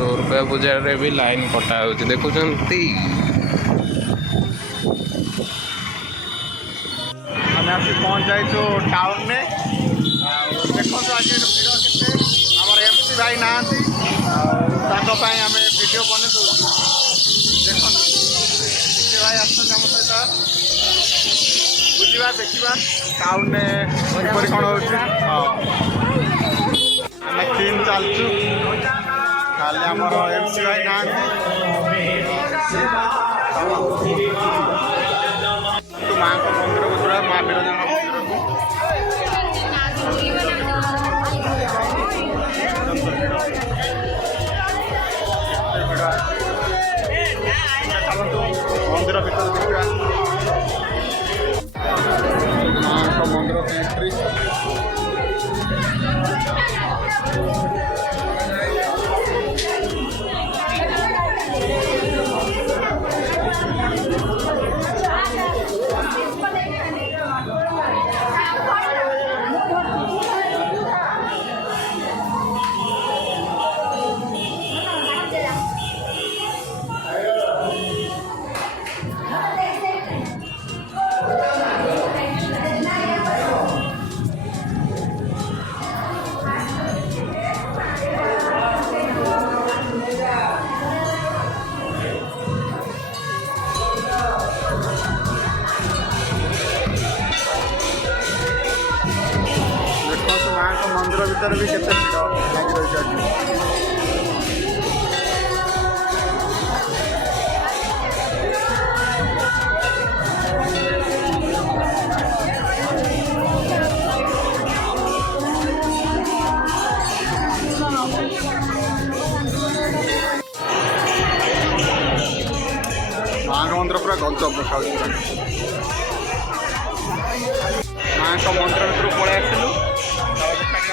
दुर्गा पूजा रे भी लाइन कटा हो देखुंती। आम आसी पहुँच जाइए टाउन में देखो आज भिड़ के एमसी भाई ना आम वीडियो बने दो देख भाई आम सहित बुझा देखा टाउन में किपर कौन हो टीम चलचु खाली आमर एमसी भाई ना माँ को मंदिर को थोड़ा माँ बिरजा मंदिर को मंदिर भर देखा माँ मंदिर की एंट्री मंदिर भीतर भी केते भीड़ लगी रही माँ मंदिर पूरा गंतव्य देखा माँ मंदिर भर पलि आसलु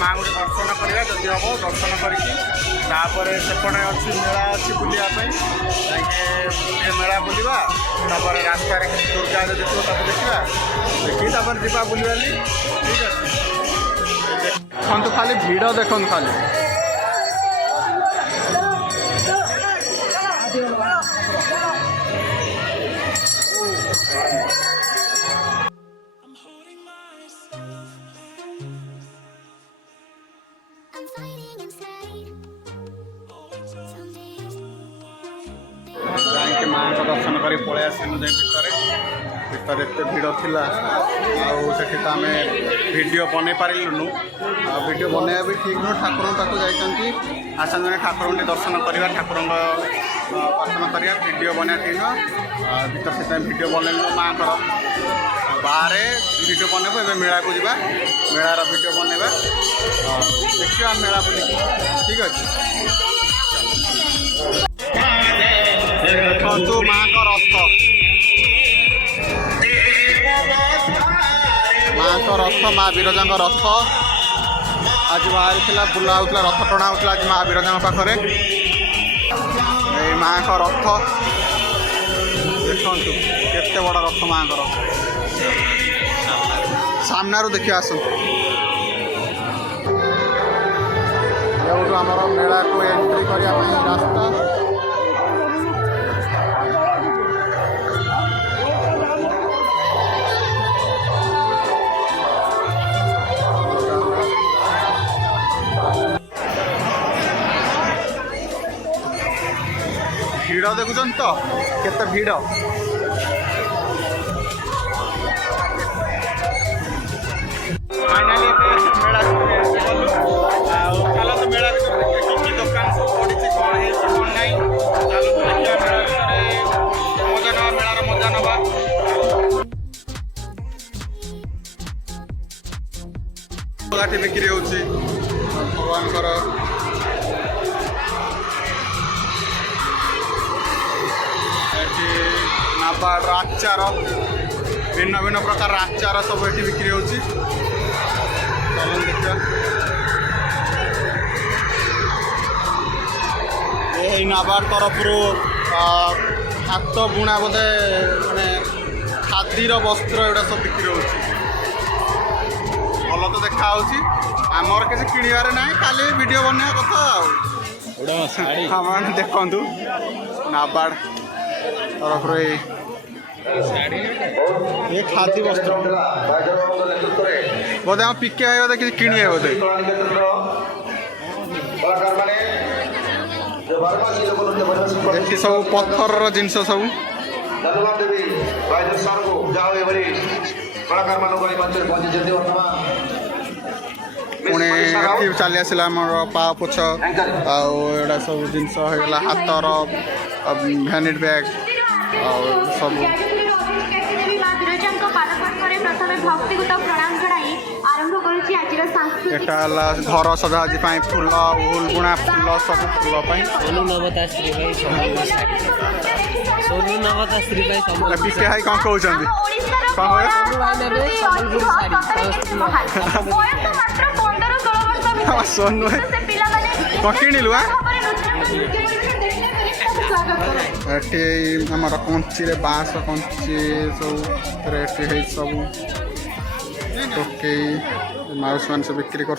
माँ गोटे दर्शन करवा जदि हम दर्शन करपर सेपटे अच्छी मेला अच्छी बुलापी जाके मेला बुलवा रास्तार दुर्गा जो देखो तक देखा देखी जा बुलवाली ठीक है देखु खाली भिड़ देखु खाली माँ को दर्शन कर पलि आसलु भितर एत भिड़ थिला आठ तो आम वीडियो बन पारूँ वीडियो बनवा भी ठीक नुह ठाकुर पाक जाइए आसने ठाकुर दर्शन करवा ठाकुर दर्शन करवा वीडियो बनवा ठीक नुह भर से वीडियो बनैलु माँ को बाहर वीडियो बनबू ए मेला को जा मेलार वीडियो बनवा देखा मेला बुल ठीक अच्छे देखु माँ को रथ माँ को रथ माँ बिरजा रथ आज बाहरी बुला होता रथ टणा होता आज माँ बिरजा पाखे माँ को रथ देखु केते बड़ रथ माँ को सामना देखिए आसतु आमर मेला को एंट्री करने रास्ता भिड़ देखुन तो केते भिड़ फाइनाली मेला चलो मेला कि दुकान सब पड़ी कौन है कौन नहीं चलो देखिए मेला मजा ना मेलार मजा नवा गाठी बिक्री होची भगवान नाबार्ड आचार भिन्न भिन्न प्रकार आचार सब ये बिक्री होची चलो देखा यही नाबार्ड तरफ हाथ बुणा बोधे माने खादीर वस्त्र एटा सब बिक्री होची भल तो देखा आमर किसी किणवार ना खाली वीडियो बनवा कथा हाँ देखु नाबार्ड तरफ ये खादी वस्त्र बोधे हम पिके आए बोधे किसी किणी आए बोधे ये सब पत्थर जिनस सब पुणे चली आसला पा पोछ आड़ा सब जिनस हाथर भैनिट बैग सब एटा घर सजाजी फूल उल बुणा फूल सब फूल पिके हाई कौन कहते सोनू कौन किणिलु एटी आमर कंची बाँस कंची सब सब टोके माउस मान सब बिक्री कर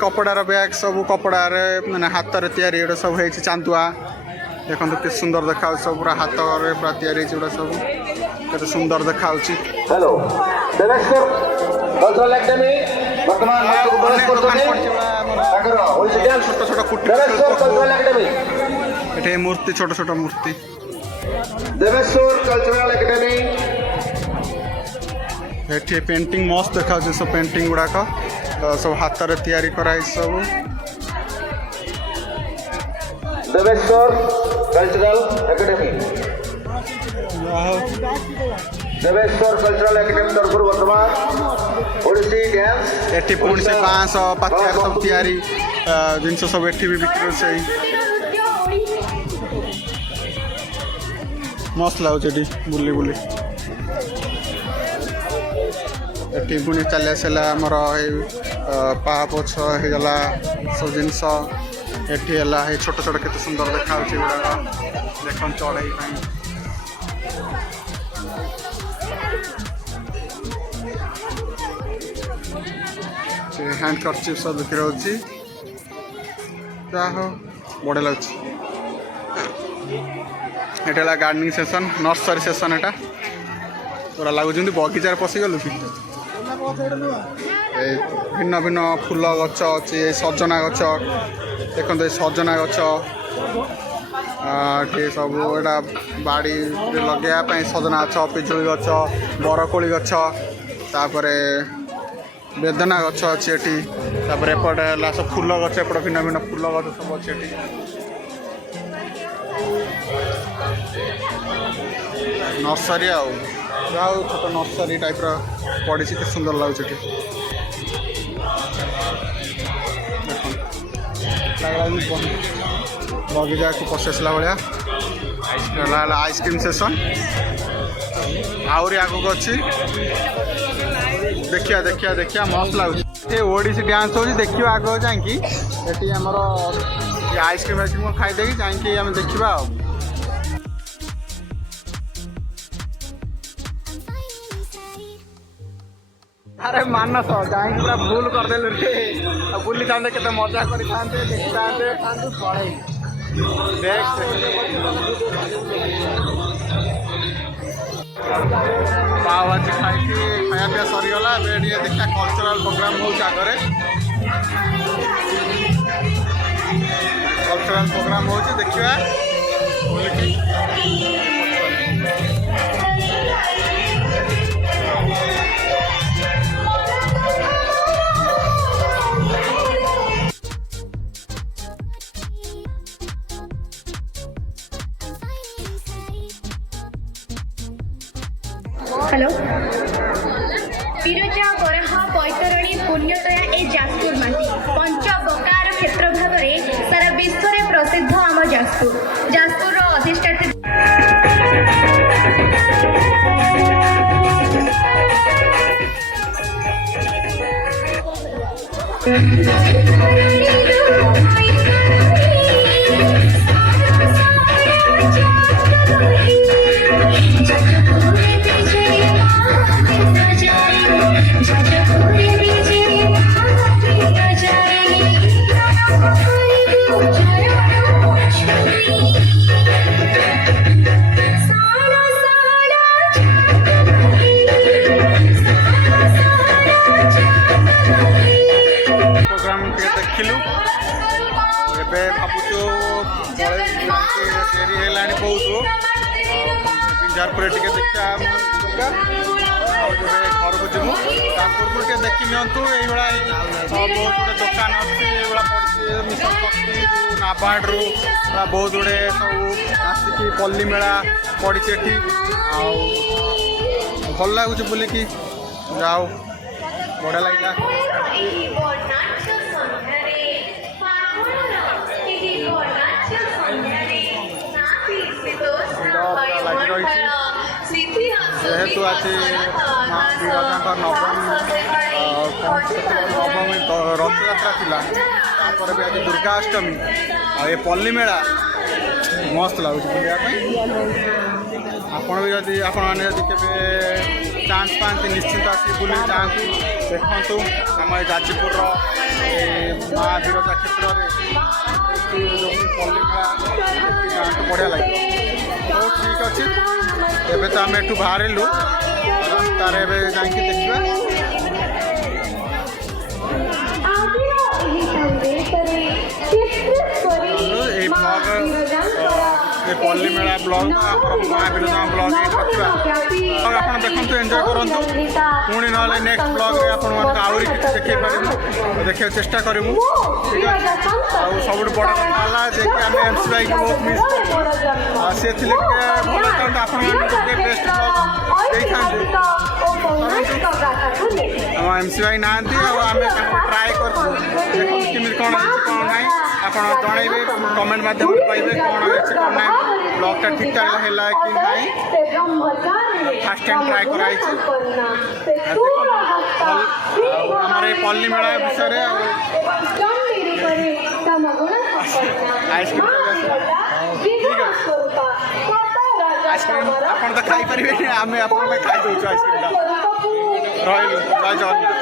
कपड़ार बैग सब कपड़ार माने हाथ रे तैयारी सब है चांदुआ देखो के सुंदर देखा सब पूरा हाथ रे पूरा तैयारी गुड़ा सब के सुंदर देखा हेलो कल्चरल एकेडमी वर्तमान छोट छोट कुटी मूर्ति छोट छोट मूर्ति देवेश्वर कल्चरल एकेडमी ये पेंटिंग मस्त देखा सब पेंटिंग गुड़ाक सब हाथ रे तैयारी कराई सब देवेश्वर कल्चरल एकेडमी देवेश्वर कल्चरल एकेडमी तरफ वर्तमान ओडिसी डांस एटी पुणी से बाँस पातिया सब तैयारी जिनस सब एटी भी बिक्री से मस्त लगुच बुली बुली एटी पुणी चली आसला आमर पा पोछ होगला सब जिनस एटी है छोट छोट केते सुंदर देखा गुड़ा देख चढ़ई हैंड कर्चिप सब बिक्री होची बढ़िया लगे एटा गार्डनिंग सेसन नर्सरी सेसन एटा पूरा लगुच बगीचार पशिगलु कि भिन्न भिन्न फूल गच अच्छी सजना गच देखो सजना गच सब एटा बाड़ी लगे सजना गच पिजुली गच बरकोली गच तापर बेदना गच अच्छी एटी एपटे सब फूल गच एपटे भिन्न भिन्न फूल गच सब अच्छी एटी नर्सरी आउ छोट नर्सरी टाइप पड़ी के सुंदर लगुच बगीचा को पशेसला भाया आइसक्रीम सेसन आहरी आगक अच्छी देखिया देखिया देखिया मस्त लगुच ओडिसी डांस हो देखिए आग जाकि आमर आइसक्रीम आइसक्रीम खाईदे जाकि आम देखा अरे मानस जाए पूरा भूल करदेलु रे बुली था के मजा कर देखी था पाव भाजी खाई खाया पीया सरीगला देखा कल्चरल प्रोग्राम हो आगे कल्चरल प्रोग्राम हो देखा हेलो बिरजा बराहा बैतरणी पुण्यतया ए जाजपुर माटी पंच बकार क्षेत्र भाग में सारा विश्व में प्रसिद्ध आम जाजपुर जाजपुर अधिष्ठात्री ଆଇସ୍କ୍ରିମ୍ ଟିକେ ଦେଖିଲୁ। ଏବେ ଭାବୁଛୁ ଡେରି ହେଲାଣି ବହୁତ, ବିଞ୍ଜାରପୁରରେ ଟିକେ ଦେଖିବା ଯିବା ଆଉ ଏବେ ଘରକୁ ଯିବୁ। ତା ପୂର୍ବରୁ ଟିକେ ଦେଖି ନିଅନ୍ତୁ, ଏଇଭଳିଆ ବହୁତ ଗୁଡ଼ିଏ ଦୋକାନ ଅଛି, ଏଇଭଳିଆ ପଡ଼ିଛି ମିଶନ ଶକ୍ତି ନାବାର୍ଡ଼ରୁ ବହୁତ ଗୁଡ଼ିଏ ସବୁ ଆସିକି ପଲ୍ଲୀ ମେଳା ପଡ଼ିଛି ଏଠି। ଆଉ ଭଲ ଲାଗୁଛି ବୁଲିକି, ଯାଉ ବଢ଼ିଆ ଲାଗିଲା। ଲାଗି ରହିଛି ଯେହେତୁ ଆଜି ମା ବିରଜାଙ୍କ ନବମୀ ରଥଯାତ୍ରା ଥିଲା, ତାପରେ ବି ଆଜି ଦୁର୍ଗାଷ୍ଟମୀ ଆଉ ଏ ପଲ୍ଲୀ ମେଳା ମସ୍ତ ଲାଗୁଛି ବୁଲିବା ପାଇଁ। ଆପଣ ବି ଯଦି ଆପଣମାନେ ଯଦି କେବେ ଚାନ୍ସ ପାଆନ୍ତି ନିଶ୍ଚିନ୍ତ ଆସିକି ବୁଲି ଯାଆନ୍ତୁ, ଦେଖନ୍ତୁ ଆମ ଏ ଯାଜପୁରର ମା ବିରଜା କ୍ଷେତ୍ରରେ ଯେଉଁ ପଲ୍ଲୀ ମେଳା ଯାଆନ୍ତୁ, ବଢ଼ିଆ ଲାଗିବ। ହଉ ଠିକ୍ ଅଛି, ଏବେ ତ ଆମେ ଏଠୁ ବାହାରିଲୁ, ରାସ୍ତାରେ ଏବେ ଯାଇକି ଦେଖିବା। এই ব্লগ এই পল্লী মেলা ব্লগ মা বিরজা ব্লগ ରଖିବା। ଆପଣ ଦେଖନ୍ତୁ, ଏନ୍ଜୟ କରନ୍ତୁ। ପୁଣି ନହେଲେ ନେକ୍ସଟ ବ୍ଲଗ୍ରେ ଆପଣମାନଙ୍କୁ ଆହୁରି କିଛି ଦେଖେଇ ପାରିବୁ, ଦେଖିବାକୁ ଚେଷ୍ଟା କରିବୁ। ଠିକ୍ ଅଛି। ଆଉ ସବୁଠୁ ବଡ଼ କଥା ହେଲା ଯେ କି ଆମେ MC ଭାଇକି ବହୁତ ମିସ୍ କରୁଛୁ। ଆଉ ସେ ଥିଲେ ଟିକେ ଭଲ ହେଇଥାନ୍ତା, ଆପଣମାନଙ୍କୁ ଟିକେ ବେଷ୍ଟ ବ୍ଲଗ୍ ଦେଇଥାନ୍ତୁ। ଆମ MC ଭାଇ ନାହାନ୍ତି, ଆଉ ଆମେ ତାଙ୍କୁ ଟ୍ରାଏ କରୁଛୁ, ଦେଖନ୍ତୁ କେମିତି କ'ଣ ହେଇଛି କ'ଣ ନାହିଁ। ଆପଣ ଜଣାଇବେ, କମେଣ୍ଟ ମାଧ୍ୟମରେ କହିବେ କ'ଣ ହେଇଛି କ'ଣ ନାହିଁ, ବ୍ଲଗ୍ଟା ଠିକ୍ଠାକ୍ ହେଲା କି ନାହିଁ। ଫାର୍ଷ୍ଟ ଟାଇମ୍ ଟ୍ରାଏ କରାହେଇଛି। ଆମର ଏ ପଲ୍ଲୀ ମେଳା ବିଷୟରେ ଆଉ ଆଇସ୍କ୍ରିମ୍ ଠିକ୍ ଅଛି। ଆଇସ୍କ୍ରିମ୍ ଆପଣ ତ ଖାଇପାରିବେନି, ଆମେ ଆପଣଙ୍କ ପାଇଁ ଖାଇଦେଉଛୁ ଆଇସ୍କ୍ରିମ୍ଟା। ରହିଲୁ, ଜୟ ଜଗନ୍ନାଥ।